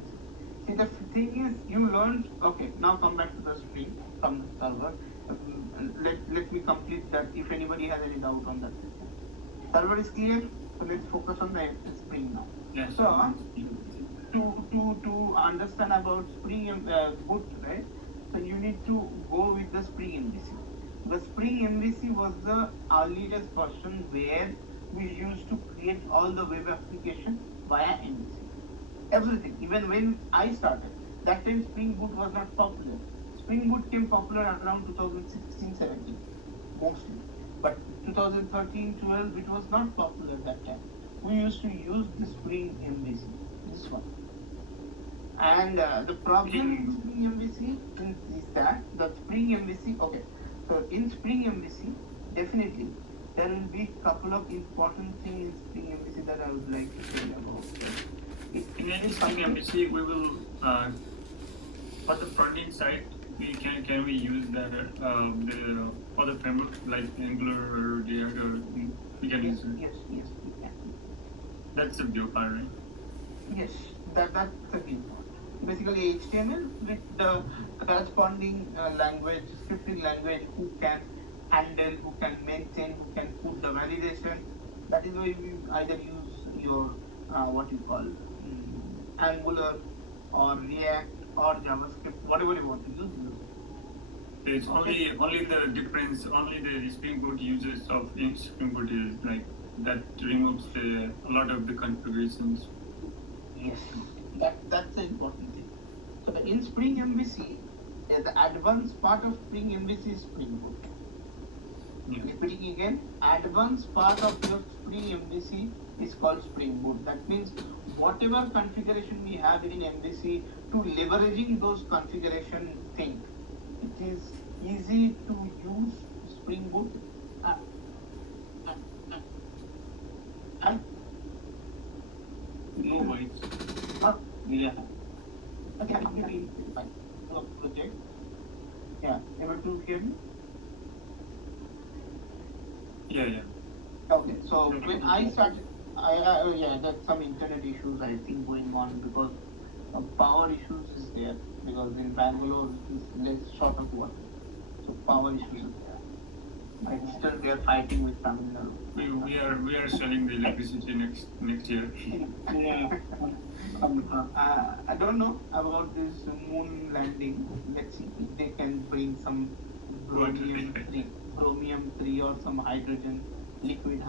See, the thing is, you learned. Okay, now come back to the Spring from the server. Let me complete that. If anybody has any doubt on that, server is clear. So let's focus on the Spring now. yeah. So to understand about Spring Boot, right? So you need to go with the Spring MVC. The Spring MVC was the earliest version where we used to create all the web application via MVC. Everything, even when I started, that time Spring Boot was not popular. Spring Boot came popular around 2016-17, mostly. But 2013-12, it was not popular that time. We used to use the Spring MVC, this one. And the problem in Spring MVC is that the Spring MVC, okay, so in Spring MVC, definitely, there will be a couple of important things in Spring MVC that I would like to tell you about. In any Spring MVC, we will for the front end side, can we use that the other framework like Angular or React or we can use it? Yes, we can. That's a view part, right? Yes, that's the key part. Basically, HTML with the corresponding language, scripting language, who can handle, who can maintain, who can put the validation. That is why we either use your what you call Angular or React or JavaScript, whatever you want to use. It's only the difference, only the Spring Boot users of Spring Boot is like that removes a lot of the configurations. Yes, that's the important thing. So in Spring MVC, the advanced part of Spring MVC is Spring Boot. Yeah. Repeating again, advanced part of your Spring MVC is called Spring Boot. That means whatever configuration we have in MVC, to leveraging those configuration thing, it is easy to use Spring Boot. No worries. Yeah. Okay, project. Yeah, able to hear me? Yeah. Okay, so when I started, there's some internet issues I think going on because power issues is there because in Bangalore it is less short of water, so power issues is there. And still they are fighting with Tamil Nadu. We are selling the electricity next year. Yeah. I don't know about this moon landing. Let's see if they can bring some chromium 3 or some hydrogen, liquid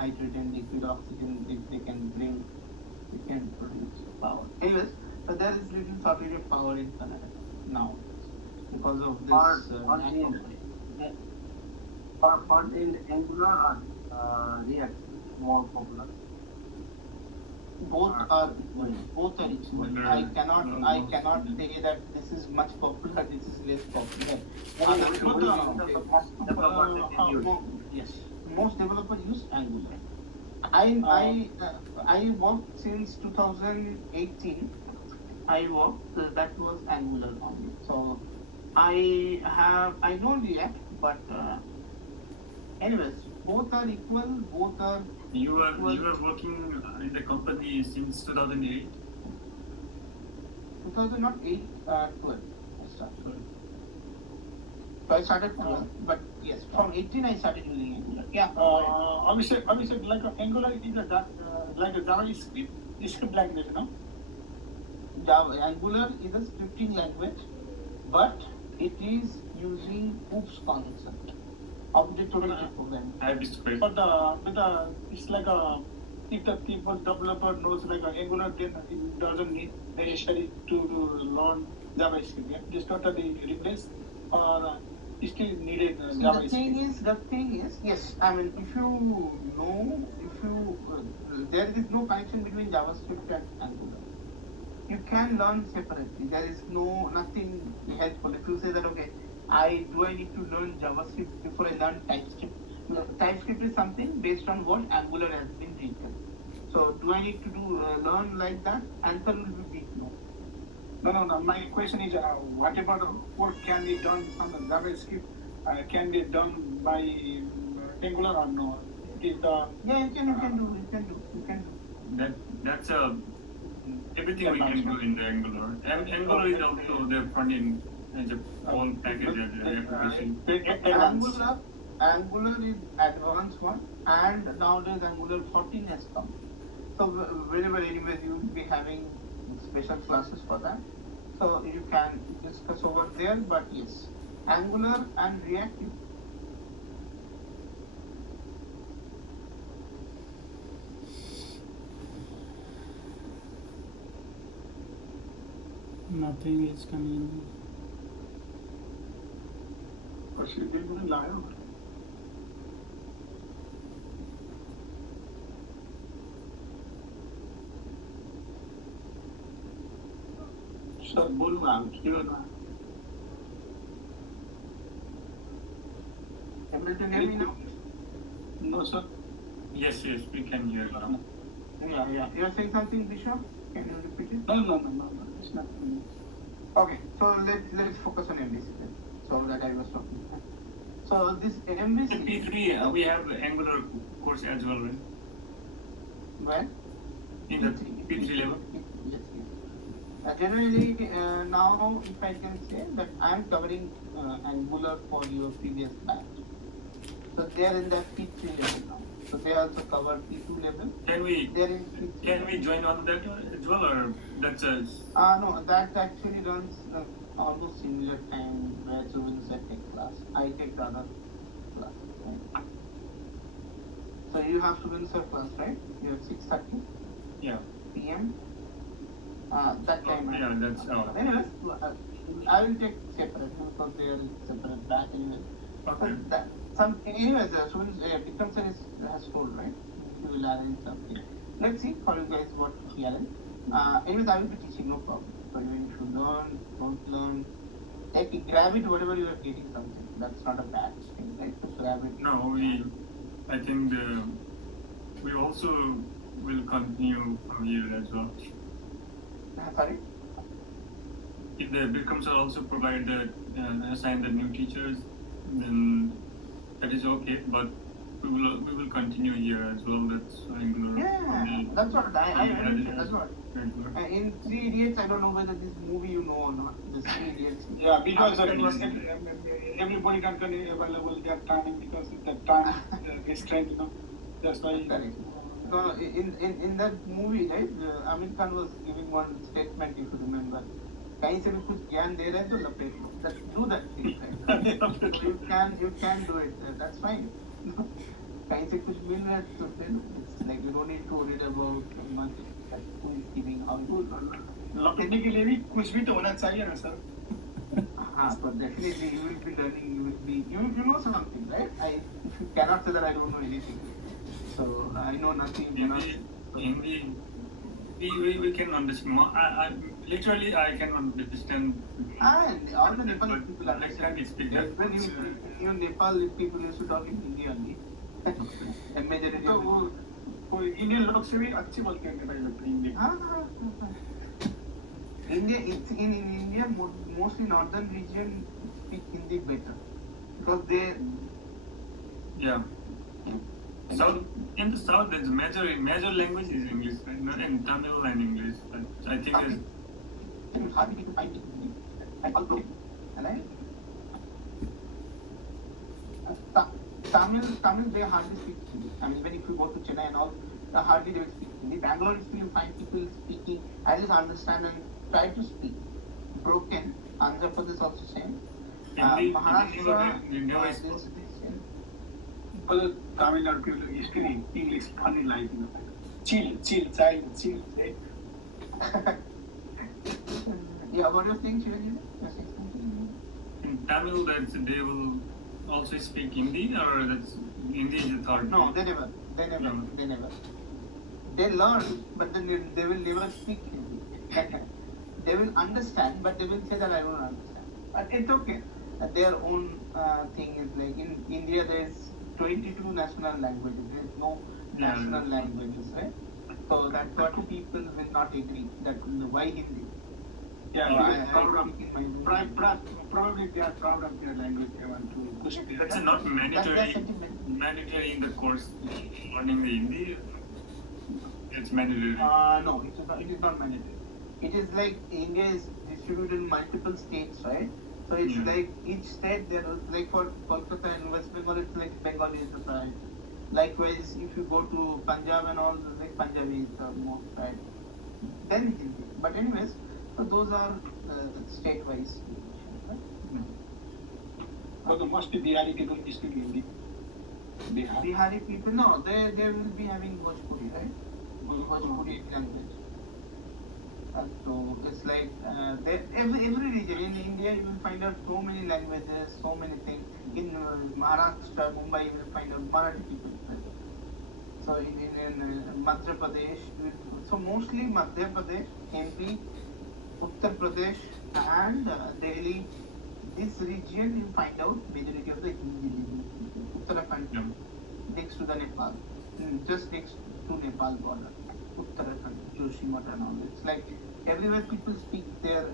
oxygen. If they can bring, it can produce power. Anyways, so there is little shortage of power in Canada now because of this. Front end Angular or React more popular? Both are equal. I cannot say that this is much popular, this is less popular. Yes, most developers use Angular. I worked since 2018. That was Angular only. So I know React, but anyways, both are equal. Both are. You are working in the company since 2008? 2008, 12. I started. So I started 12, but yes, from 18 I started using Angular. Yeah. Obviously, like Angular is like a JavaScript script language, no? Angular is a scripting language, but it is using OOPS concept, object-oriented programming. TypeScript. But it's like a if the people developer knows like Angular, then it doesn't need necessary to learn JavaScript. Yeah? Just totally replace or still needed See, JavaScript. the thing is, yes. I mean, if you know, if you there is no connection between JavaScript and Angular. You can learn separately. There is nothing helpful. If you say that okay, I need to learn JavaScript before I learn TypeScript. TypeScript is something based on what Angular has been written. So do I need to do learn like that? Answer will be big no. No. My question is, whatever the work can be done on the JavaScript, can be done by Angular or no? It is the Yeah, you can do. That's everything we can do in the Angular. And Angular is also the front end as a whole package as an application. Angular is advanced one, and nowadays Angular 14 has come. So wherever anyways you will be having special classes for that. So you can discuss over there, but yes, Angular and React. Nothing is coming. Sir बोलूँगा क्यों ना Able to hear me now? No, sir. Yes, we can hear now. Yeah. You are saying something, Bishop? Can you repeat it? No. It's not. Okay, so let's focus on MVC then. So that I was talking about. So this In MVC, P3, we have Angular course as well, right? where? In the P3 level. Yes. Generally, now if I can say that I am covering Angular for your previous batch. So they are in the P3 level now. So they also cover P2 level. Can we They are in P3. Can we join on that as well, or that's a No, that actually runs almost similar time where Suvin said take class. I take the other class. Right? So you have Suvin sir class, right? You have 6:30 yeah? p.m. That time. Yeah, that's Anyways, I will take separate because they are separate batch anyway. okay. But anyways, Suvin Vikram sir has told, right? He will arrange something. Let's see for you guys what he arrange. Anyways, I will be teaching, no problem. So even if you learn, don't learn, grab it whatever you are getting something. That's not a bad thing, right? Just grab it. No, I think we also will continue from here as well. Sorry? If the Bikram sir also provide assign the new teachers, then that is okay. But we will continue here as well. That's Angular. Yeah, that's what I mentioned. That's what. Angular. In Three Idiots, I don't know whether this movie you know or not. The Three Idiots. Yeah, because After everybody can be available that time because that time is trained, That's why. Correct. No, in that movie, right? Amir Khan was giving one statement, if you remember. कहीं से भी कुछ ज्ञान दे रहे हैं तो लपेट लो. Do that thing, right? So you can do it. That's fine. कहीं से कुछ मिल रहा है तो then it's like you don't need to worry about much that who is giving how to. लपेटने के लिए भी कुछ भी तो होना चाहिए ना sir. But definitely you will be learning. You know something, right? If you cannot say that I don't know anything, so I know nothing. Hindi, we can understand. Literally, I can understand. And all the Nepali people Like understand. I speak that. When you Nepal people used to talk in Hindi only. And majority. तो वो Indian लोग से भी अच्छी बोलते हैं भाई लोग Hindi. India, in India, mostly northern region speak Hindi better because they. Yeah. South, in the south, there's major language is English, right? Not in Tamil and English. I think there's Hardly people find Hindi. Like all right? Tamil, they hardly speak Hindi. I mean, even if you go to Chennai and all, hardly they will speak Hindi. Bangalore, if you find people speaking, I just understand and try to speak. Broken. Andhra Pradesh also same. But Tamil Nadu people speak English funny like chill, child, chill, right? Yeah, what do you think, Shivaji? You're saying something? In Tamil, that they will also speak Hindi, or that's Hindi is the third. No, they never. They learn, but then they will never speak Hindi. They will understand, but they will say that I don't understand. But it's okay. Their own thing is like in India, there's 22 national languages. There's no national languages, right? So that's what people will not agree. That why Hindi? Yeah, So they are proud I of, speak in my probably they are proud of their language. They want to push their. That's not that's mandatory. sentiment. Mandatory in the course learning the Hindi. It's mandatory. No, it is not mandatory. It is like India is distributed in multiple states, right? So it's like each state there is like for Kolkata and West Bengal, it's like Bengali is the priority. Likewise, if you go to Punjab and all, it's like Punjabi is the most priority. Then Hindi. But anyways, so those are state-wise. Right? So the most Bihari people speak Hindi. Bihari people, no, they will be having Bhojpuri, right? Bhojpuri language. So it's like every region in India you will find out so many languages, so many things. In Maharashtra, Mumbai, you will find out Marathi people. So in Madhya Pradesh, so mostly Madhya Pradesh, MP, Uttar Pradesh, and Delhi. This region you find out majority of the Hindi. Uttarakhand, next to the Nepal, just next to Nepal border. Uttarakhand, Joshimath and all. It's like everywhere people speak their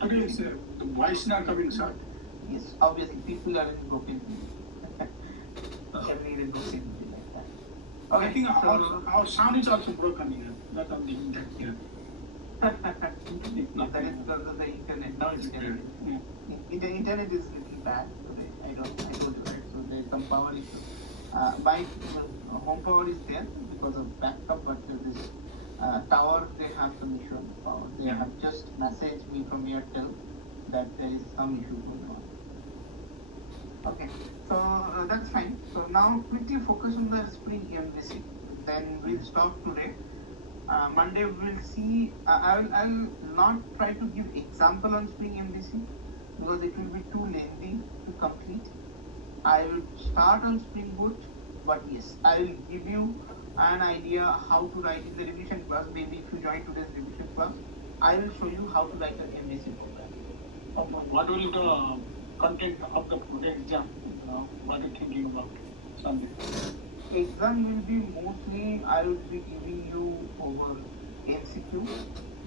Today is the voice not coming, sir. yes, obviously people are in broken everywhere in broken like that. I think so, our sound is also broken here. Not only in that here. that is because of the internet. Now it's clear. The internet is little bad today. I told you, right? So there is some power issue. My home power is there because of backup, but this tower they have some issue on the power. They have just messaged me from Airtel that there is some issue going on. Okay, so that's fine. So now quickly focus on the SpringMVC. Then we'll stop today. Monday we will see. I'll not try to give example on SpringMVC because it will be too lengthy to complete. I will start on Spring Boot, but yes, I will give you an idea how to write in the revision class. Maybe if you join today's revision class, I will show you how to write an MVC program. What will the content of the project exam? What are you thinking about Sunday? Exam will be mostly I will be giving you over MCQ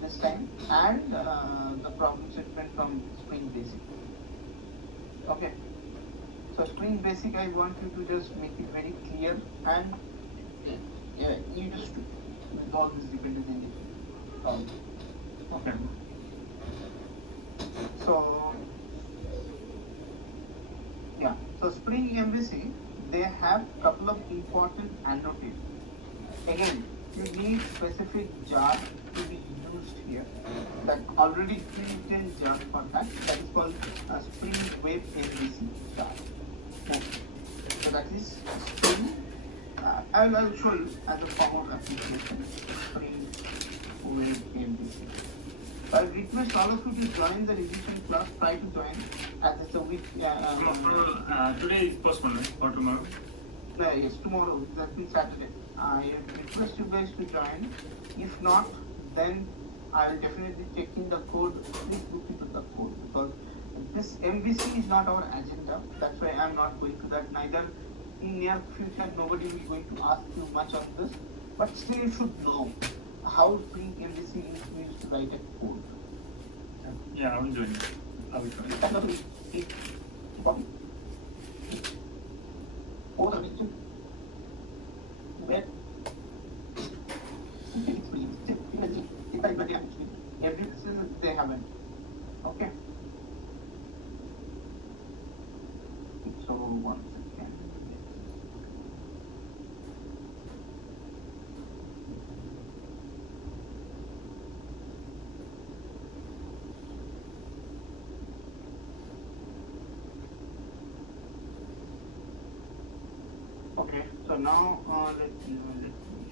this time and the problem statement from Spring Basic. Okay. So Spring Basic I want you to just make it very clear and used to with all these dependencies. Okay. So yeah. So Spring MVC they have couple of important annotations. Again, you need specific jar to be used here. That already pre-written jar for that. That is called Spring Web MVC Start. Okay. So that is Spring. I'll show you as a forward application. Spring Web MVC. I request all of you to join the revision class. Try to join as it's a week. Today is postponed right? For tomorrow. Yes, tomorrow. That means Saturday. I request you guys to join. If not, then I'll definitely check in the code. Please look into the code because this MVC is not our agenda. That's why I'm not going to that. Neither in near future nobody will going to ask you much on this. But still you should know how Spring MVC is used to write a code. Yeah, I will join. I will join. Everything they haven't. Okay. So one second. Okay, so now let's